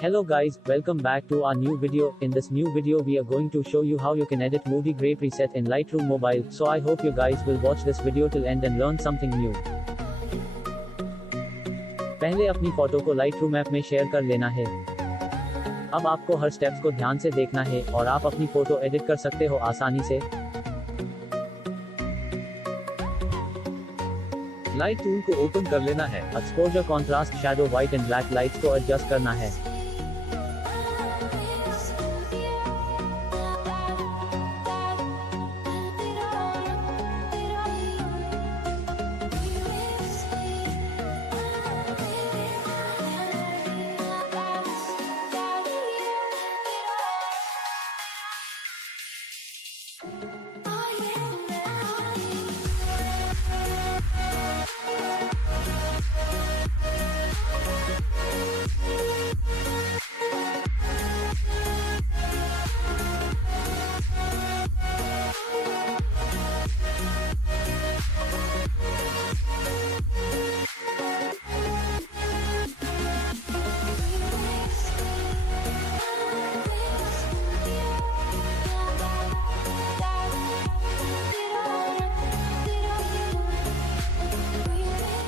Hello guys, welcome back to our new video. In this new video we are going to show you how you can edit Moody gray preset in Lightroom mobile, so I hope you guys will watch this video till end and learn something new. पहले अपनी फोटो को Lightroom app में शेयर कर लेना है। अब आपको हर स्टेप्स को ध्यान से देखना है और आप अपनी फोटो एडिट कर सकते हो आसानी से। Lightroom को ओपन कर लेना है। Exposure, contrast, shadow, white and black lights को एडजस्ट करना है।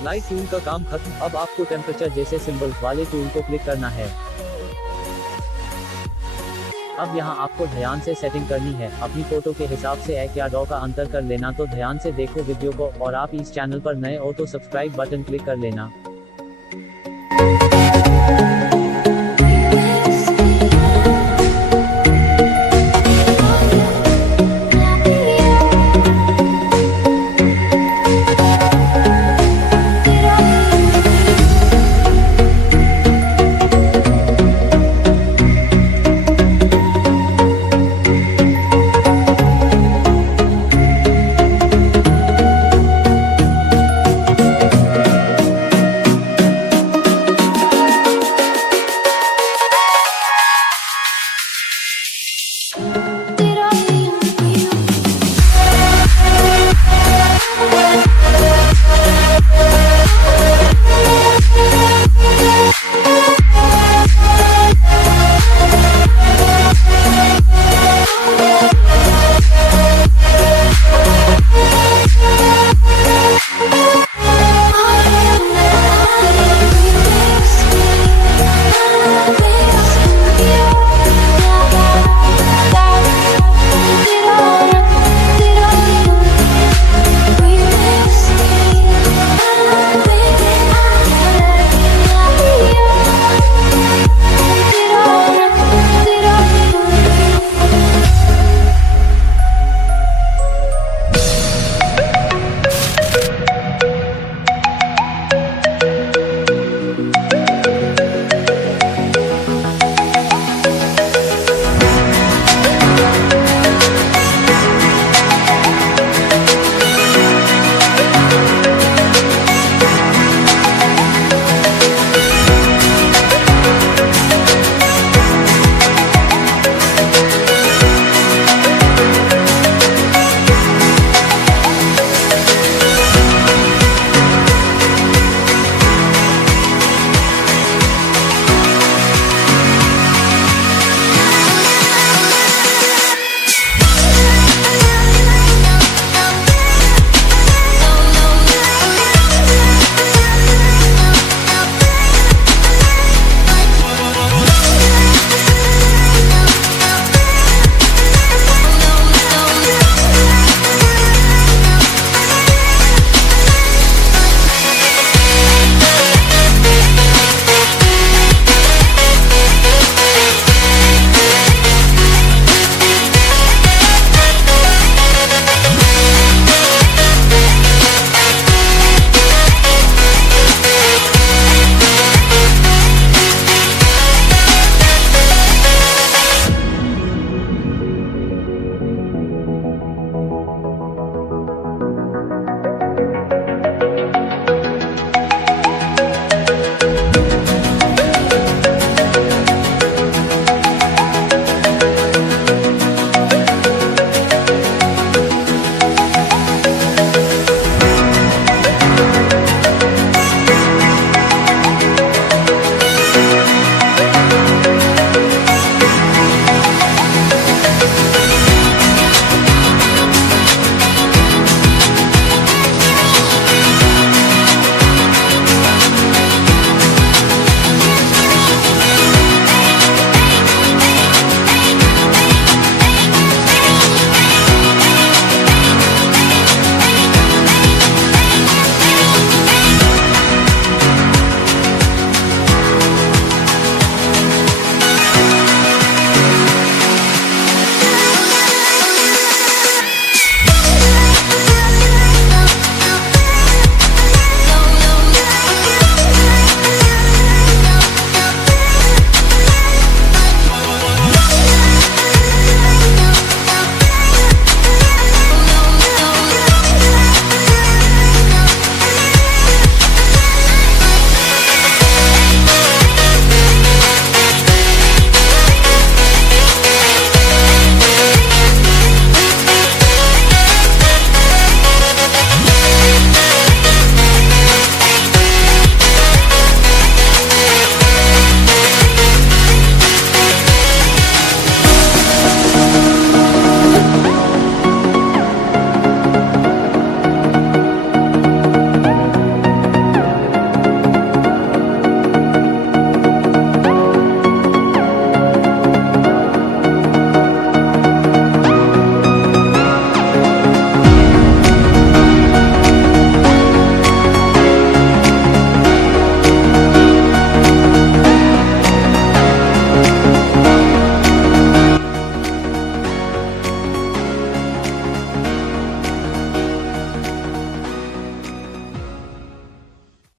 Lightroom का काम खत्म। अब आपको टेम्परेचर जैसे सिंबल वाले टूल को क्लिक करना है। अब यहाँ आपको ध्यान से सेटिंग करनी है। अपनी फोटो के हिसाब से एक या दो का अंतर कर लेना। तो ध्यान से देखो वीडियो को, और आप इस चैनल पर नए हो तो सब्सक्राइब बटन क्लिक कर लेना।